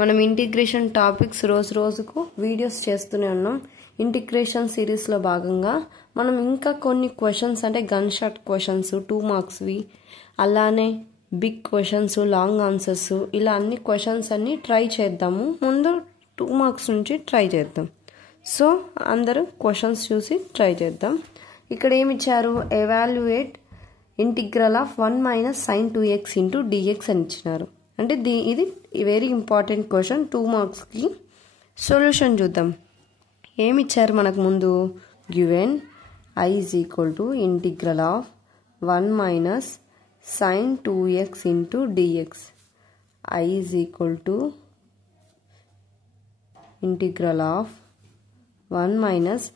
మనం integration topics రోజుకు videos చేస్తూనే ఉన్నాం. ఇంటిగ్రేషన్ సిరీస్లో భాగంగా మనం ఇంకా కొన్ని క్వశ్చన్స్ అంటే గన్ షాట్ క్వశ్చన్స్ 2 మార్క్స్వి, అలానే బిగ్ క్వశ్చన్స్, లాంగ్ ఆన్సర్స్, ఇలా అన్ని క్వశ్చన్స్ అన్ని ట్రై చేద్దాము. ముందు 2 మార్క్స్ నుంచి ట్రై చేద్దాం. సో అందరూ క్వశ్చన్స్ చూసి ట్రై చేద్దాం. ఇక్కడ ఏమి ఇచ్చారు? Evaluate integral of 1 - sin 2x into dx అని ఇచ్చినారు. అంటే ఇది వెరీ ఇంపార్టెంట్ క్వశ్చన్ 2 మార్క్స్కి. సొల్యూషన్ చూద్దాం. ఏమి ఇచ్చారు మనకు ముందు? Given I = integral of 1 - sin 2x into dx. I = integral of 1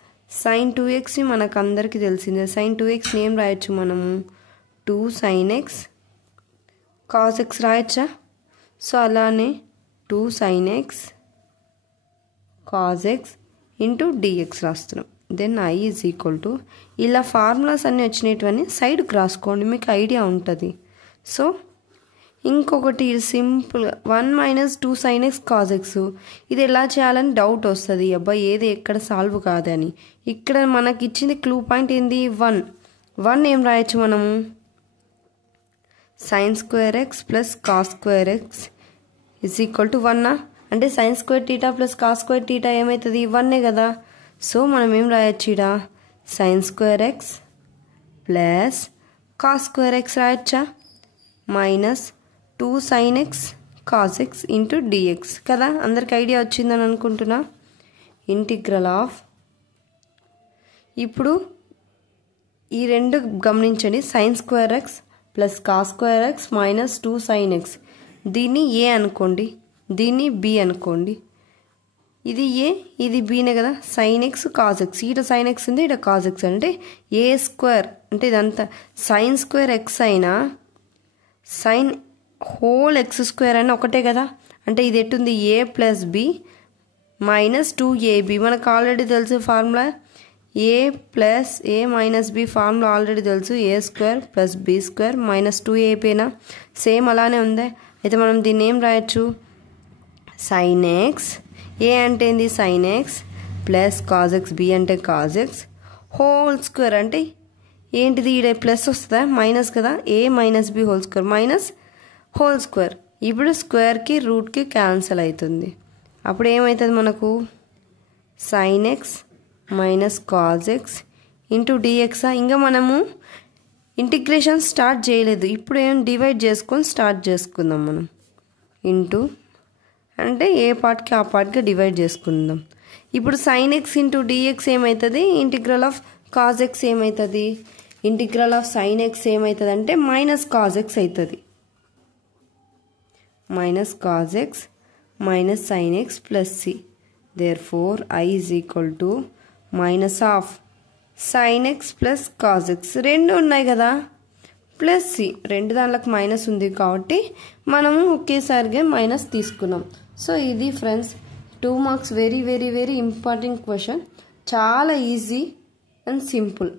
- sin 2x మనకు అందరికీ తెలిసిందే. sin 2x ఏం రాయొచ్చు మనము? 2 sin x cos x రాయొచ్చా? సో అలానే 2 sin x cos x into dx రాస్తున్నాం. దెన్ I = ఇలా ఫార్ములాస్ అన్నీ వచ్చినటువన్నీ సైడ్కి రాసుకోండి, మీకు ఐడియా ఉంటుంది. సో ఇంకొకటి simple 1 - 2 sin x cos x, ఇది ఎలా చేయాలని డౌట్ వస్తుంది. అబ్బాయి ఏది ఎక్కడ సాల్వ్ కాదని. ఇక్కడ మనకి ఇచ్చింది క్లూ పాయింట్ ఏంది? 1 ఏం రాయొచ్చు మనము? sin square x plus cos square x is equal to 1. అంటే sin square theta plus cos square theta ఏమవుతుంది? 1 కదా. సో మనం ఏం రాయొచ్చు? ఇక్కడ sin square x plus cos square x రాయొచ్చా? Minus 2 sin x cos x into dx కదా. అందరికి ఐడియా వచ్చిందని అనుకుంటున్నా. ఇంటిగ్రల్ ఆఫ్, ఇప్పుడు ఈ రెండు గమనించండి. sin square x plus cos square x minus 2 sin x, దీన్ని ఏ అనుకోండి, దీన్ని బి అనుకోండి. ఇది ఏ, ఇది బీనే కదా. sin x cos x, ఈడ sin x ఉంది, ఈడ cos x, అంటే ఏ స్క్వేర్, అంటే ఇదంతా sin స్క్వేర్ x అయినా sin హోల్ x స్క్వేర్ అయినా ఒకటే కదా. అంటే ఇది ఎట్టుంది? A plus B minus 2ab. మనకు ఆల్రెడీ తెలుసు formula. A plus A minus B formula already తెలుసు. A square plus B square minus 2ab. Same అలానే ఉంది. అయితే మనం దీన్ని ఏం రాయొచ్చు? sin x, ఏ అంటే ఏంది? sin x plus cos x, B అంటే cos x హోల్ స్క్వేర్. అంటే ఏంటిది? ఈడ ప్లస్ వస్తుందా? మైనస్ కదా. A minus B whole square minus whole square. ఇప్పుడు స్క్వేర్కి రూట్కి క్యాన్సిల్ అవుతుంది. అప్పుడు ఏమవుతుంది మనకు? sin x minus cos x into dx. ఇంకా మనము ఇంటిగ్రేషన్ స్టార్ట్ చేయలేదు, ఇప్పుడు ఏం డివైడ్ చేసుకొని స్టార్ట్ చేసుకుందాం మనం. ఇంటూ అంటే ఏ పార్ట్కి ఆ పార్ట్గా డివైడ్ చేసుకుందాం. ఇప్పుడు sin x ఇంటూ dx ఏమవుతుంది? ఇంటిగ్రల్ ఆఫ్ cos x ఏమవుతుంది? ఇంటిగ్రల్ ఆఫ్ sin x ఏమవుతుంది అంటే మైనస్ cos x అవుతుంది. Minus cos x minus sin x plus c. therefore I = minus of sin x plus cos x. రెండు ఉన్నాయి కదా, plus C. రెండు దాంట్లోకి మైనస్ ఉంది కాబట్టి మనము ఒకేసారిగా మైనస్ తీసుకున్నాం. సో ఇది friends 2 marks very very very important question. చాలా ఈజీ అండ్ సింపుల్.